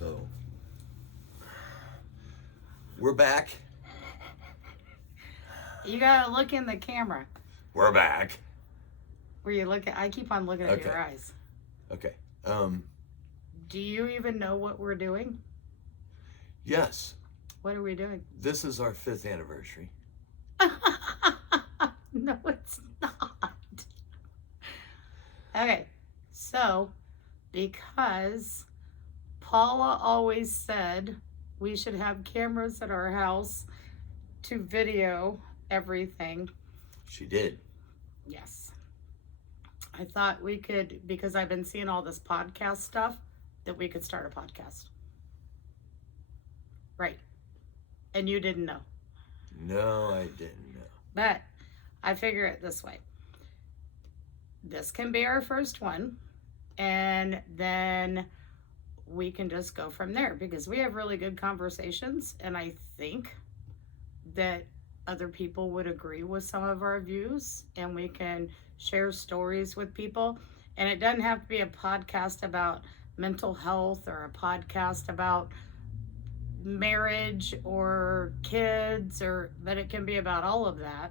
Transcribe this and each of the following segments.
So, we're back. You gotta look in the camera. We're back. Where you look at, I keep on looking at Okay. your eyes. Okay. Do you even know what we're doing? Yes, What are we doing? this is our 5th anniversary. No, it's not. Okay, so because Paula always said we should have cameras at our house to video everything. She did. Yes. I thought we could, because I've been seeing all this podcast stuff, that we could start a podcast. Right. And you didn't know. No, I didn't know. But I figure it this way. This can be our first one. And then we can just go from there because we have really good conversations. And I think that other people would agree with some of our views. And we can share stories with people. And it doesn't have to be a podcast about mental health or a podcast about marriage or kids, but it can be about all of that.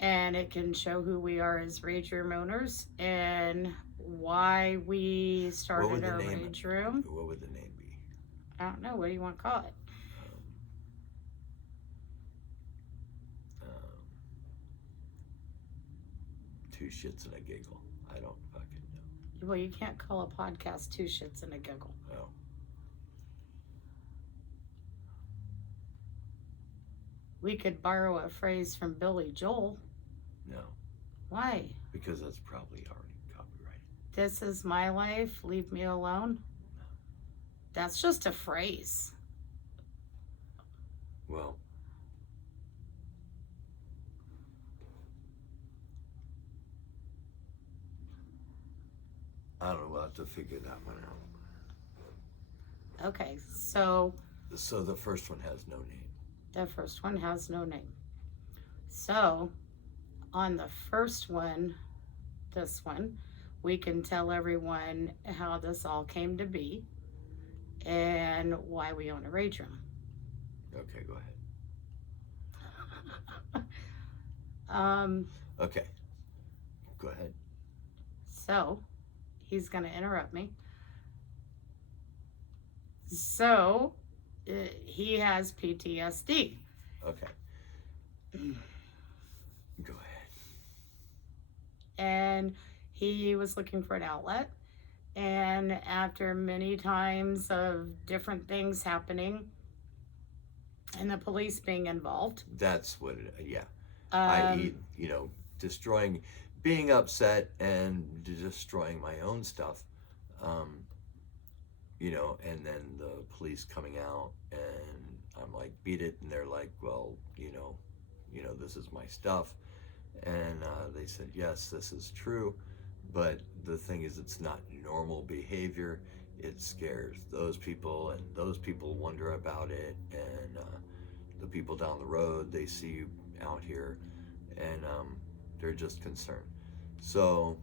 And it can show who we are as Rage Room owners and why we started our Rage Room. What would the name be? I don't know. What do you want to call it? Two shits and a giggle. I don't fucking know. Well, you can't call a podcast Two Shits and a Giggle. Oh. We could borrow a phrase from Billy Joel. No. Why? Because that's probably already copyrighted. This is my life. Leave me alone. No. That's just a phrase. Well, I don't know. We'll have to figure that one out. Okay, so the first one has no name. the first one has no name. So on the first one, this one, we can tell everyone how this all came to be and why we own a Rage Room. Okay, go ahead. um, Okay. Go ahead. So he's going to interrupt me. So he has PTSD. Okay. Go ahead. And he was looking for an outlet. And after many times of different things happening and the police being involved. That's what it, yeah. I.e., being upset and destroying my own stuff. And then the police coming out and I'm like, beat it. And they're like, well, this is my stuff. And they said, yes, this is true. But the thing is, it's not normal behavior. It scares those people, and those people wonder about it. And the people down the road, they see you out here, and they're just concerned. So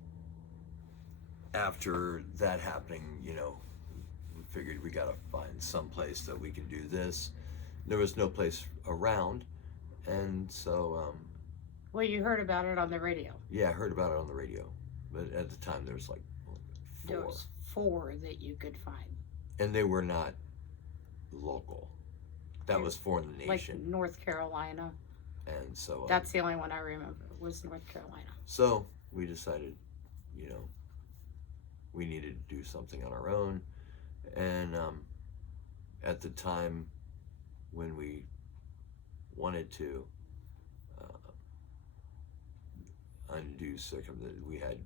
after that happening, we figured we got to find some place that we can do this. There was no place around, and so... well, you heard about it on the radio. Yeah, I heard about it on the radio. But at the time, there was like 4. There was 4 that you could find. And they were not local. That was for the nation. Like North Carolina. And so... that's the only one I remember, was North Carolina. So we decided, we needed to do something on our own. And at the time when we wanted to undo we had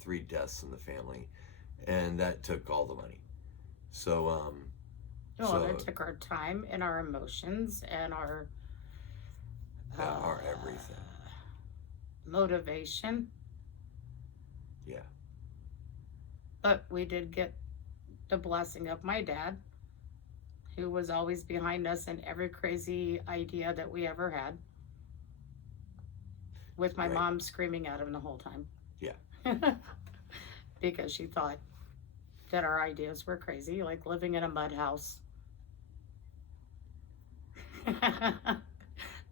3 deaths in the family, and that took all the money. So it took our time and our emotions and our everything, motivation. Yeah. But we did get the blessing of my dad, who was always behind us in every crazy idea that we ever had, with my mom screaming at him the whole time. Yeah. Because she thought that our ideas were crazy, like living in a mud house,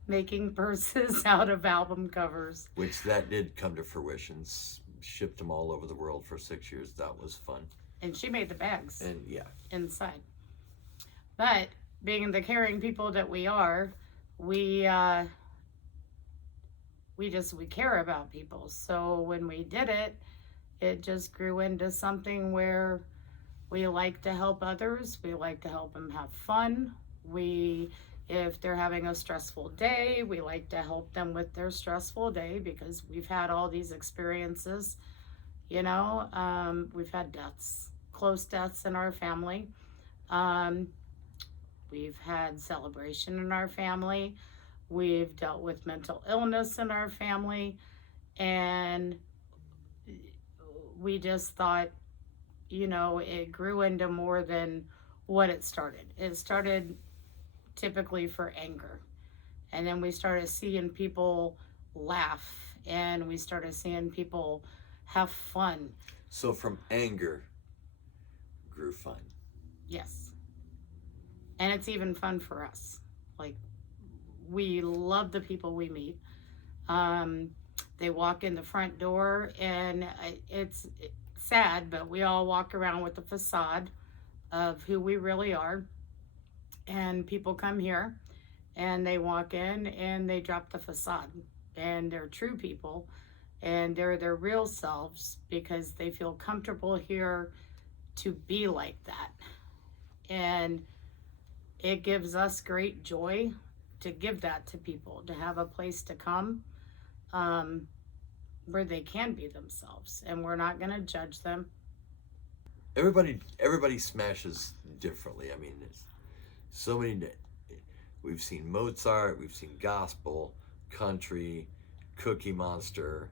making purses out of album covers. Which that did come to fruition. Shipped them all over the world for 6 years. That was fun. And she made the bags And yeah, inside. But being the caring people that we are, we care about people. So when we did it, it just grew into something where we like to help others. We like to help them have fun. If they're having a stressful day, we like to help them with their stressful day because we've had all these experiences. We've had deaths, close deaths in our family. We've had celebration in our family. We've dealt with mental illness in our family. And we just thought, it grew into more than what it started. It started typically for anger. And then we started seeing people laugh, and we started seeing people have fun. So from anger grew fun. Yes. And it's even fun for us. Like, we love the people we meet. They walk in the front door, and it's sad, but we all walk around with the facade of who we really are. And people come here, and they walk in, and they drop the facade. And they're true people, and they're their real selves because they feel comfortable here to be like that. And it gives us great joy to give that to people, to have a place to come where they can be themselves, and we're not going to judge them. Everybody smashes differently. I mean, there's so many. We've seen Mozart, we've seen gospel, country, Cookie Monster,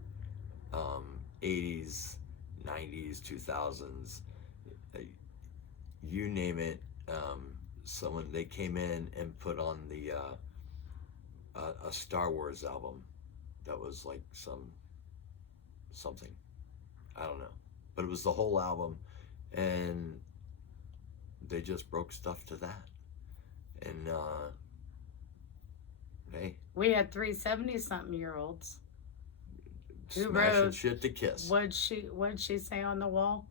80s, 90s, 2000s, you name it. They came in and put on the a Star Wars album that was like something, I don't know, but it was the whole album, and they just broke stuff to that. And hey, we had 3 70-something-year-olds who smashing wrote shit to Kiss. What'd she say on the wall?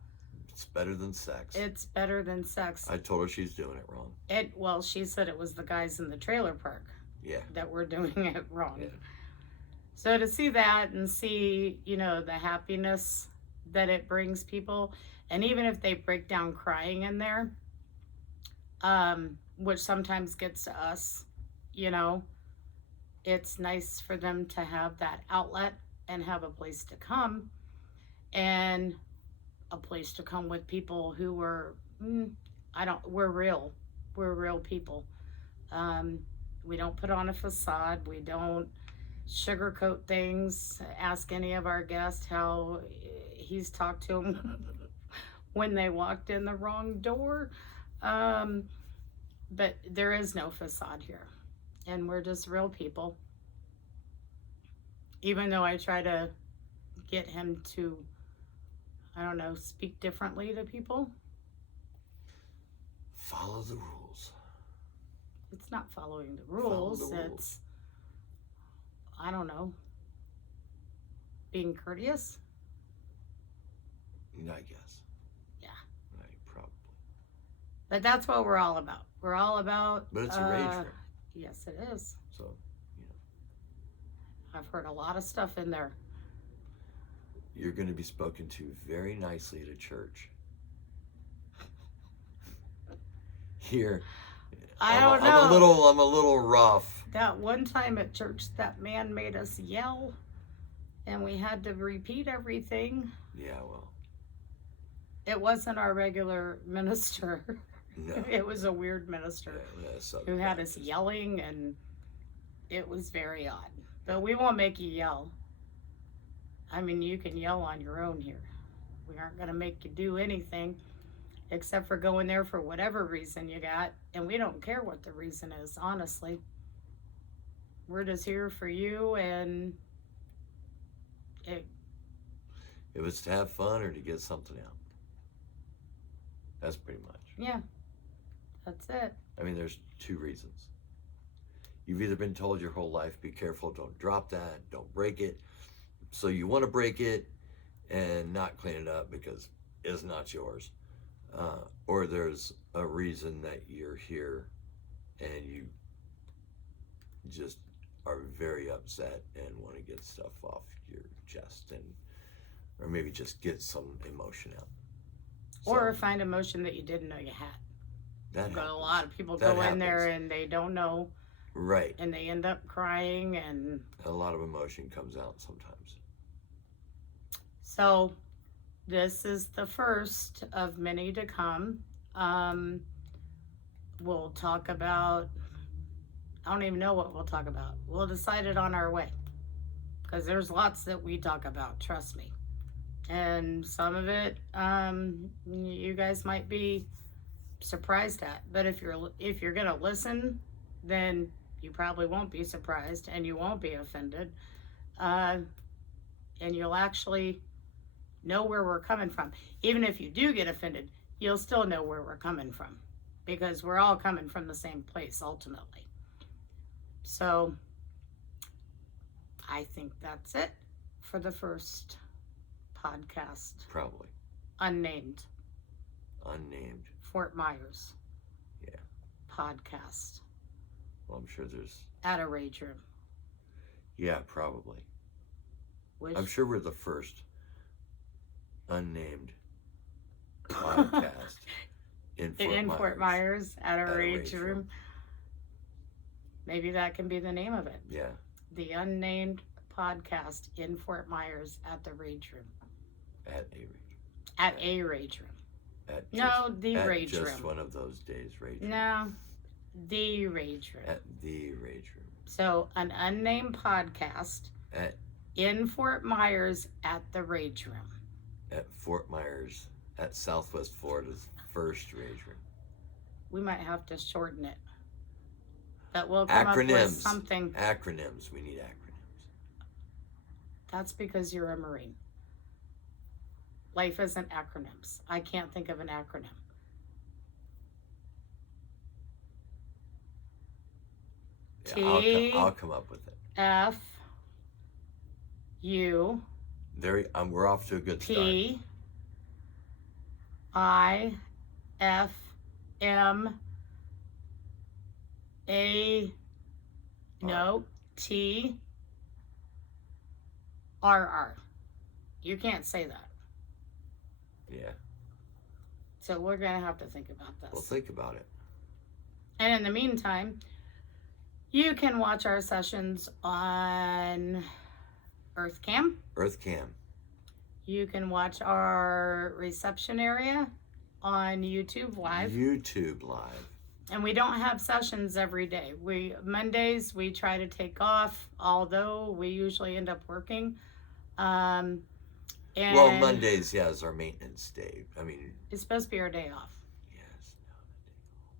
It's better than sex. It's better than sex. I told her she's doing it wrong. She said it was the guys in the trailer park that were doing it wrong. Yeah. So to see that and see, the happiness that it brings people, and even if they break down crying in there, which sometimes gets to us, it's nice for them to have that outlet and have a place to come, and a place to come with people who were, we're real. We're real people. We don't put on a facade. We don't sugarcoat things. Ask any of our guests how he's talked to them when they walked in the wrong door. But there is no facade here. And we're just real people. Even though I try to get him to, speak differently to people. Follow the rules. It's not following the rules. It's, being courteous. I guess. Yeah. Probably. But that's what we're all about. We're all about. But it's a rage room. Yes, it is. So, I've heard a lot of stuff in there. You're going to be spoken to very nicely at a church. Here, I don't know. I'm a little rough. That one time at church, that man made us yell, and we had to repeat everything. Yeah, well. It wasn't our regular minister. No. It was a weird minister who had us yelling, and it was very odd. But we won't make you yell. I mean, you can yell on your own here. We aren't going to make you do anything except for going there for whatever reason you got. And we don't care what the reason is, honestly. We're just here for you, and it was to have fun or to get something out. That's pretty much. Yeah, that's it. I mean, there's two reasons. You've either been told your whole life, be careful, don't drop that, don't break it. So you want to break it and not clean it up because it's not yours. Or there's a reason that you're here and you just are very upset and want to get stuff off your chest, and or maybe just get some emotion out. Or find emotion that you didn't know you had. That But happens. a lot of people That go in there happens. and they don't know, Right. and they end up crying. And A lot of emotion comes out sometimes. so this is the first of many to come. We'll talk about, I don't even know what we'll talk about. We'll decide it on our way, because there's lots that we talk about, trust me. And some of it, you guys might be surprised at. But if you're gonna listen, then you probably won't be surprised and you won't be offended, and you'll actually know where we're coming from. Even if you do get offended, you'll still know where we're coming from, because we're all coming from the same place ultimately. So I think that's it for the first podcast. Probably. Unnamed Fort Myers. Yeah. Podcast Well, I'm sure there's. at a rage room. Yeah, probably. Which I'm sure we're the first unnamed podcast in Fort Myers at a At a rage rage room. room. Maybe that can be the name of it. Yeah. The Unnamed Podcast in Fort Myers at the Rage Room. At a rage. At a Rage Room. At No, the at Rage just Room. one of those days, rage room. No, the Rage Room. At the rage room. So, an unnamed podcast At in Fort Myers at the Rage Room. at Fort Myers, at Southwest Florida's first rage room. We might have to shorten it. But we'll come up with Acronyms. something. Acronyms. We need acronyms. That's because you're a Marine. Life isn't acronyms. I can't think of an acronym. Yeah, I'll come up with it. F U We're off to a good start. P I F M A no T R R. You can't say that. Yeah. So we're gonna have to think about this. Well, think about it. And in the meantime, you can watch our sessions on EarthCam. EarthCam. You can watch our reception area on YouTube Live. YouTube Live. And we don't have sessions every day. Mondays we try to take off, although we usually end up working. And Well, Mondays, yeah, is our maintenance day. I mean, it's supposed to be our day off. yeah, it's not a day off.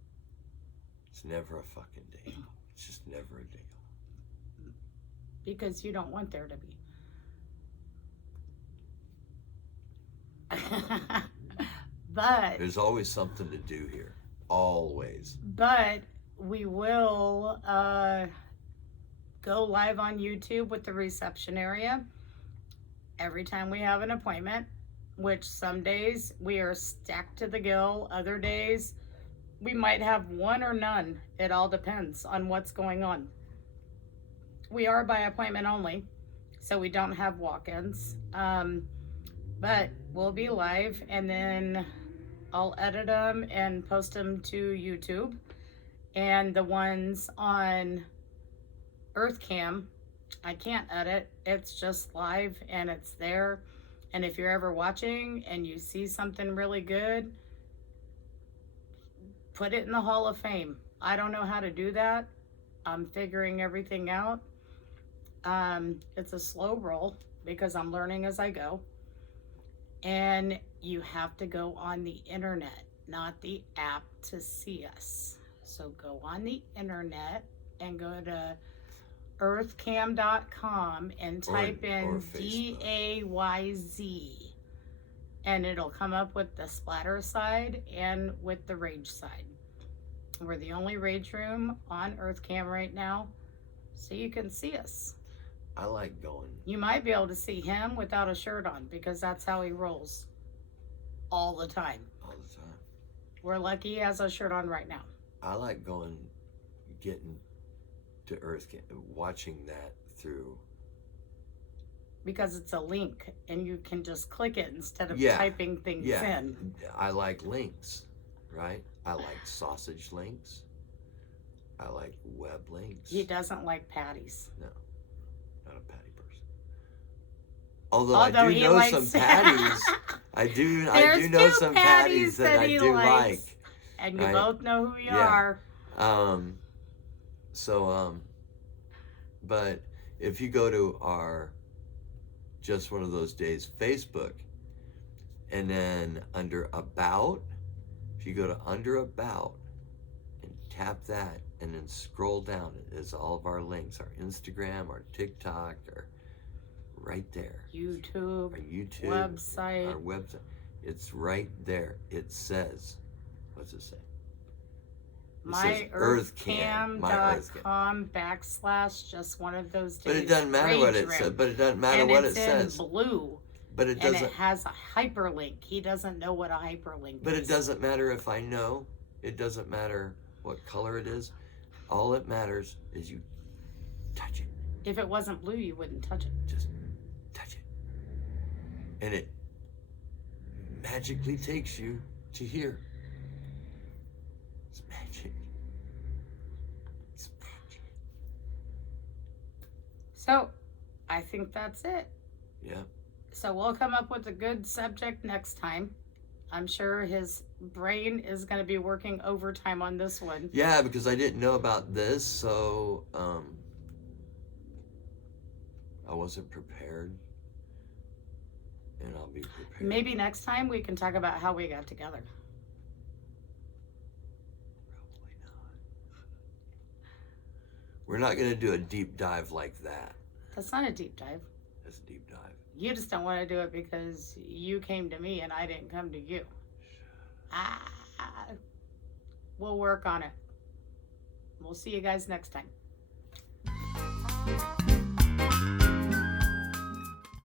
It's never a fucking day off. It's just never a day off. Because you don't want there to be. But There's always something to do here. Always. But we will go live on YouTube with the reception area every time we have an appointment, which some days we are stacked to the gill. Other days we might have one or none. It all depends on what's going on. We are by appointment only, so we don't have walk-ins. But we'll be live, and then I'll edit them and post them to YouTube. And the ones on EarthCam, I can't edit. It's just live and it's there. And if you're ever watching and you see something really good, put it in the Hall of Fame. I don't know how to do that. I'm figuring everything out. It's a slow roll because I'm learning as I go. And you have to go on the internet, not the app, to see us. So go on the internet and go to earthcam.com and type or in Facebook. DAYZ and it'll come up with the splatter side and with the rage side. We're the only rage room on EarthCam right now, so you can see us. I like going. You might be able to see him without a shirt on because that's how he rolls all the time. All the time. We're lucky he has a shirt on right now. I like going, getting to EarthCam, watching that through. Because it's a link and you can just click it instead of Yeah, typing things Yeah, in. I like links, right? I like sausage links. I like web links. He doesn't like patties. Not a patty person. Although I do he know likes some patties. I do There's know two some patties that I he do likes, like. and you right? both know who you Yeah. are. But if you go to our Just One of Those Days Facebook, and then under About, if you go to under About and tap that and then scroll down, it is all of our links, our Instagram, our TikTok, our right there. YouTube, Our YouTube, website. our website. It's right there. It says, what's it say? It says EarthCam, myearthcam.com / just one of those days. But it doesn't matter what it says. But it doesn't matter what it says. It's in blue. But it And doesn't. it has a hyperlink. He doesn't know what a hyperlink But is. it doesn't matter if I know. It doesn't matter what color it is. All it matters is you touch it. If it wasn't blue, you wouldn't touch it. Just touch it. And it magically takes you to here. It's magic. It's magic. So, I think that's it. Yeah. So we'll come up with a good subject next time. I'm sure his brain is going to be working overtime on this one. Yeah, because I didn't know about this, so I wasn't prepared. And I'll be prepared. Maybe next time we can talk about how we got together. Probably not. We're not going to do a deep dive like that. That's not a deep dive. That's a deep dive. You just don't want to do it because you came to me and I didn't come to you. We'll work on it. We'll see you guys next time.